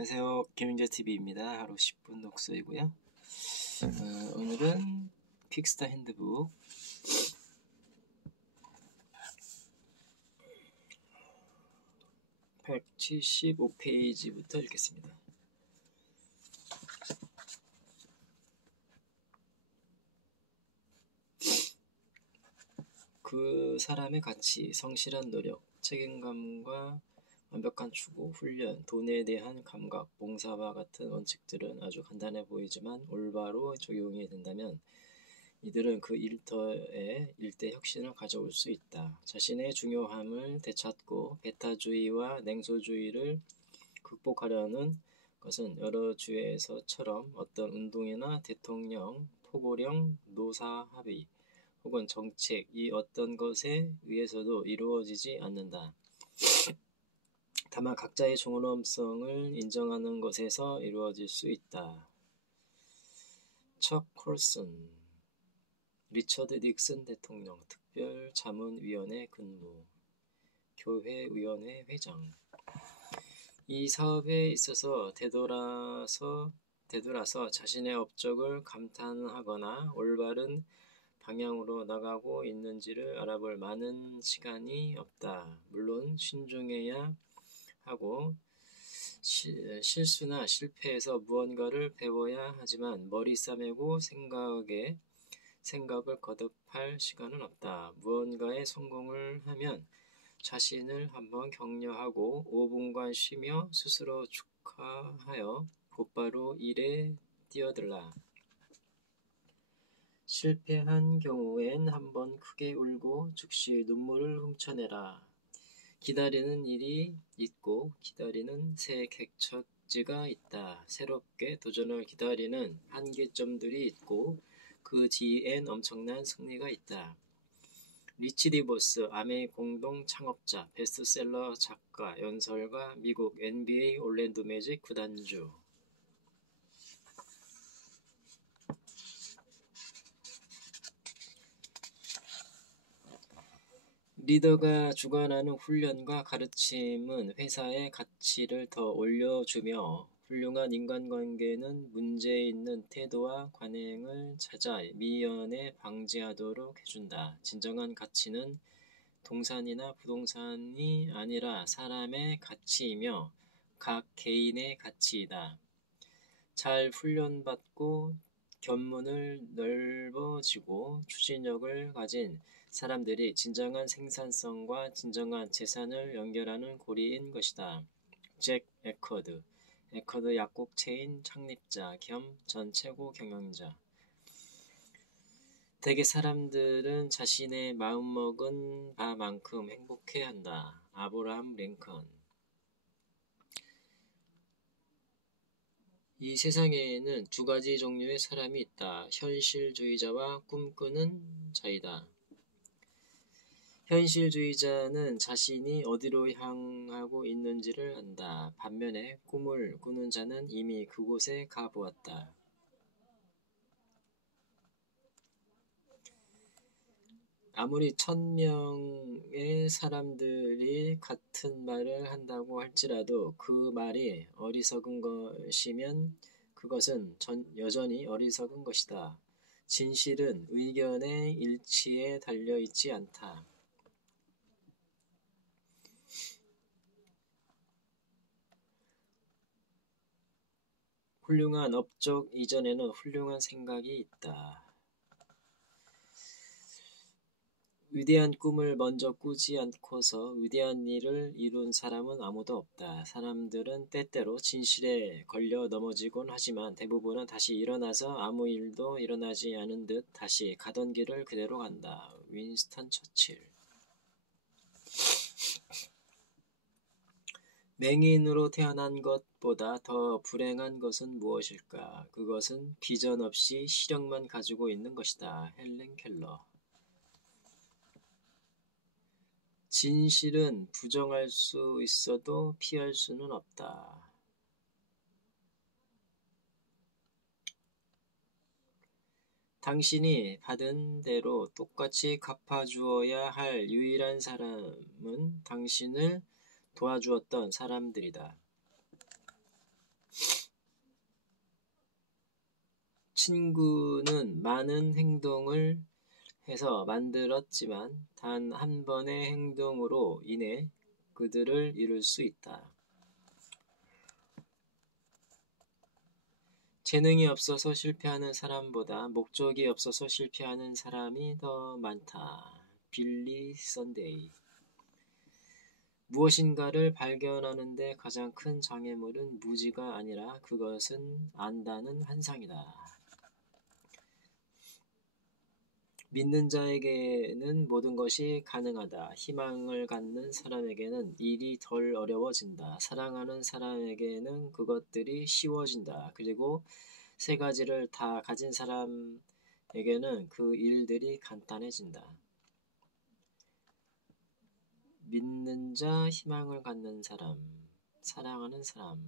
안녕하세요. 김윤재TV입니다. 하루 10분 독서이고요. 오늘은 퀵스타 핸드북 175페이지부터 읽겠습니다. 그 사람의 가치, 성실한 노력, 책임감과 완벽한 추구, 훈련, 돈에 대한 감각, 봉사와 같은 원칙들은 아주 간단해 보이지만 올바로 적용이 된다면 이들은 그 일터에 일대 혁신을 가져올 수 있다. 자신의 중요함을 되찾고 배타주의와 냉소주의를 극복하려는 것은 여러 주에서처럼 어떤 운동이나 대통령, 포고령, 노사 합의 혹은 정책 이 어떤 것에 의해서도 이루어지지 않는다. 다만 각자의 존엄성을 인정하는 것에서 이루어질 수 있다. 척 콜슨, 리처드 닉슨 대통령, 특별자문위원회 근무, 교회위원회 회장. 이 사업에 있어서 되돌아서 자신의 업적을 감탄하거나 올바른 방향으로 나가고 있는지를 알아볼 많은 시간이 없다. 물론 신중해야 하고 실수나 실패에서 무언가를 배워야 하지만 머리 싸매고 생각을 거듭할 시간은 없다. 무언가에 성공을 하면 자신을 한번 격려하고 5분간 쉬며 스스로 축하하여 곧바로 일에 뛰어들라. 실패한 경우엔 한번 크게 울고 즉시 눈물을 훔쳐내라. 기다리는 일이 있고 기다리는 새 객처지가 있다. 새롭게 도전을 기다리는 한계점들이 있고 그 뒤엔 엄청난 승리가 있다. 리치 디보스, 아메이 공동 창업자, 베스트셀러 작가, 연설가, 미국 NBA 올랜도 매직 구단주. 리더가 주관하는 훈련과 가르침은 회사의 가치를 더 올려주며 훌륭한 인간관계는 문제 있는 태도와 관행을 찾아 미연에 방지하도록 해준다. 진정한 가치는 동산이나 부동산이 아니라 사람의 가치이며 각 개인의 가치이다. 잘 훈련받고 견문을 넓어지고 추진력을 가진 사람들이 진정한 생산성과 진정한 재산을 연결하는 고리인 것이다. 잭 에커드 약국 체인 창립자 겸 전 최고 경영자. 대개 사람들은 자신의 마음먹은 바만큼 행복해한다. 아브라함 링컨. 이 세상에는 두 가지 종류의 사람이 있다. 현실주의자와 꿈꾸는 자이다. 현실주의자는 자신이 어디로 향하고 있는지를 안다. 반면에 꿈을 꾸는 자는 이미 그곳에 가보았다. 아무리 1000명의 사람들이 같은 말을 한다고 할지라도 그 말이 어리석은 것이면 그것은 여전히 어리석은 것이다. 진실은 의견의 일치에 달려있지 않다. 훌륭한 업적 이전에는 훌륭한 생각이 있다. 위대한 꿈을 먼저 꾸지 않고서 위대한 일을 이룬 사람은 아무도 없다. 사람들은 때때로 진실에 걸려 넘어지곤 하지만 대부분은 다시 일어나서 아무 일도 일어나지 않은 듯 다시 가던 길을 그대로 간다. 윈스턴 처칠. 맹인으로 태어난 것보다 더 불행한 것은 무엇일까? 그것은 비전 없이 시력만 가지고 있는 것이다. 헬렌 켈러. 진실은 부정할 수 있어도 피할 수는 없다. 당신이 받은 대로 똑같이 갚아주어야 할 유일한 사람은 당신을 도와주었던 사람들이다. 친구는 많은 행동을 해서 만들었지만 단 한 번의 행동으로 인해 그들을 이룰 수 있다. 재능이 없어서 실패하는 사람보다 목적이 없어서 실패하는 사람이 더 많다. 빌리 선데이. 무엇인가를 발견하는데 가장 큰 장애물은 무지가 아니라 그것은 안다는 환상이다. 믿는 자에게는 모든 것이 가능하다. 희망을 갖는 사람에게는 일이 덜 어려워진다. 사랑하는 사람에게는 그것들이 쉬워진다. 그리고 세 가지를 다 가진 사람에게는 그 일들이 간단해진다. 믿는 자, 희망을 갖는 사람, 사랑하는 사람.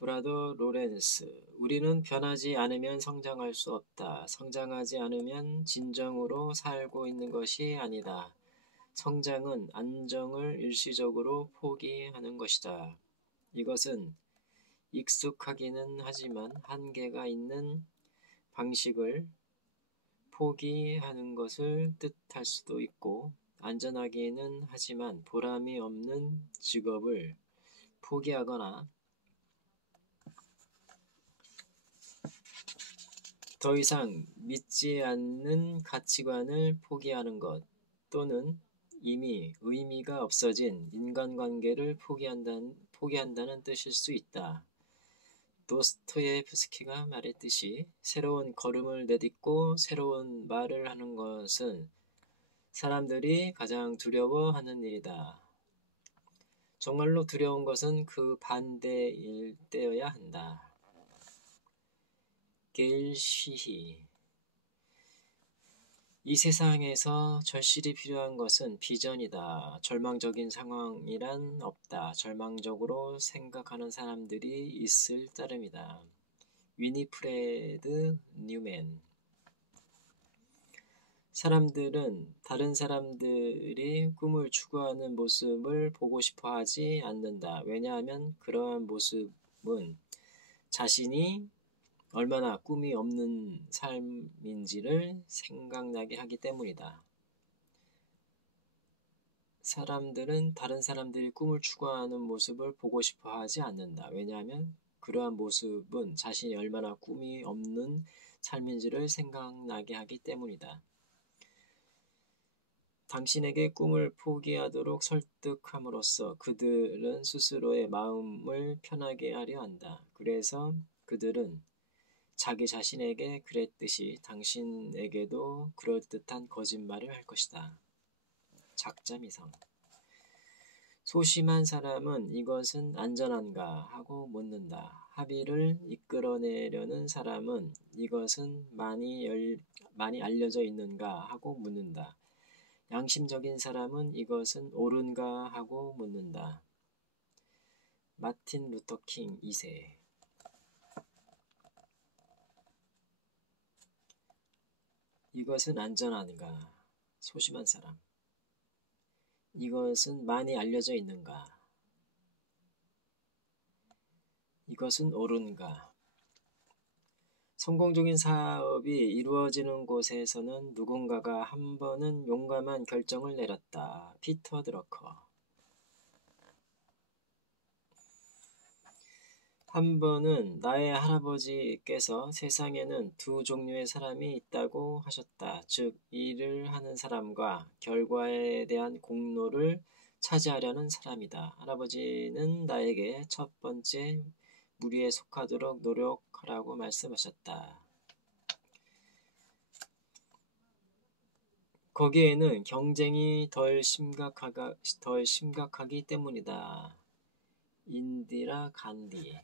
브라더 로렌스. 우리는 변하지 않으면 성장할 수 없다. 성장하지 않으면 진정으로 살고 있는 것이 아니다. 성장은 안정을 일시적으로 포기하는 것이다. 이것은 익숙하기는 하지만 한계가 있는 방식을 포기하는 것을 뜻할 수도 있고, 안전하기는 하지만 보람이 없는 직업을 포기하거나 더 이상 믿지 않는 가치관을 포기하는 것, 또는 이미 의미가 없어진 인간관계를 포기한다는 뜻일 수 있다. 도스토예프스키가 말했듯이 새로운 걸음을 내딛고 새로운 말을 하는 것은 사람들이 가장 두려워하는 일이다. 정말로 두려운 것은 그 반대일 때여야 한다. 게일 시히. 이 세상에서 절실히 필요한 것은 비전이다. 절망적인 상황이란 없다. 절망적으로 생각하는 사람들이 있을 따름이다. 위니프레드 뉴맨. 사람들은 다른 사람들이 꿈을 추구하는 모습을 보고 싶어 하지 않는다. 왜냐하면 그러한 모습은 자신이 얼마나 꿈이 없는 삶인지를 생각나게 하기 때문이다. 사람들은 다른 사람들이 꿈을 추구하는 모습을 보고 싶어 하지 않는다. 왜냐하면 그러한 모습은 자신이 얼마나 꿈이 없는 삶인지를 생각나게 하기 때문이다. 당신에게 꿈을 포기하도록 설득함으로써 그들은 스스로의 마음을 편하게 하려 한다. 그래서 그들은 자기 자신에게 그랬듯이 당신에게도 그럴듯한 거짓말을 할 것이다. 작자미성. 소심한 사람은 이것은 안전한가 하고 묻는다. 합의를 이끌어내려는 사람은 이것은 많이 알려져 있는가 하고 묻는다. 양심적인 사람은 이것은 옳은가 하고 묻는다. 마틴 루터 킹 2세. 이것은 안전한가? 소심한 사람. 이것은 많이 알려져 있는가? 이것은 옳은가? 성공적인 사업이 이루어지는 곳에서는 누군가가 한 번은 용감한 결정을 내렸다. 피터 드러커. 한 번은 나의 할아버지께서 세상에는 두 종류의 사람이 있다고 하셨다. 즉, 일을 하는 사람과 결과에 대한 공로를 차지하려는 사람이다. 할아버지는 나에게 첫 번째 무리에 속하도록 노력하라고 말씀하셨다. 거기에는 경쟁이 덜 심각하기 때문이다. 인디라 간디.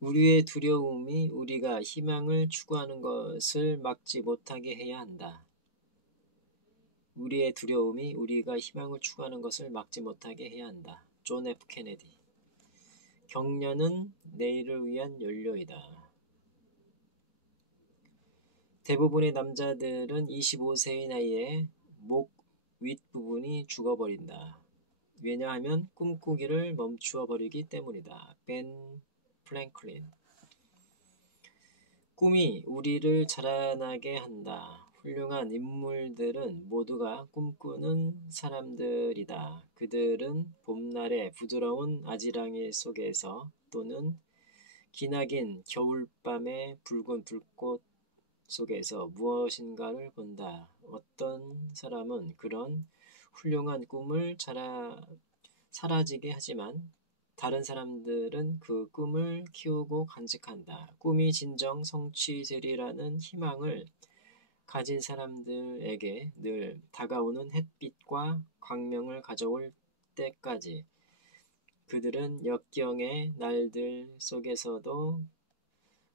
우리의 두려움이 우리가 희망을 추구하는 것을 막지 못하게 해야 한다. 우리의 두려움이 우리가 희망을 추구하는 것을 막지 못하게 해야 한다. 존 F 케네디. 격려는 내일을 위한 연료이다. 대부분의 남자들은 25세의 나이에 목 윗부분이 죽어버린다. 왜냐하면 꿈꾸기를 멈추어 버리기 때문이다. 벤 프랭클린. 꿈이 우리를 자라나게 한다. 훌륭한 인물들은 모두가 꿈꾸는 사람들이다. 그들은 봄날의 부드러운 아지랑이 속에서 또는 기나긴 겨울밤의 붉은 불꽃 속에서 무엇인가를 본다. 어떤 사람은 그런 훌륭한 꿈을 사라지게 하지만 다른 사람들은 그 꿈을 키우고 간직한다. 꿈이 진정 성취되리라는 희망을 가진 사람들에게 늘 다가오는 햇빛과 광명을 가져올 때까지 그들은 역경의 날들 속에서도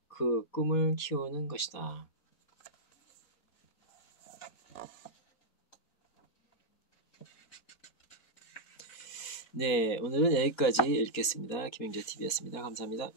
그 꿈을 키우는 것이다. 네, 오늘은 여기까지 읽겠습니다. 김영재 TV였습니다. 감사합니다.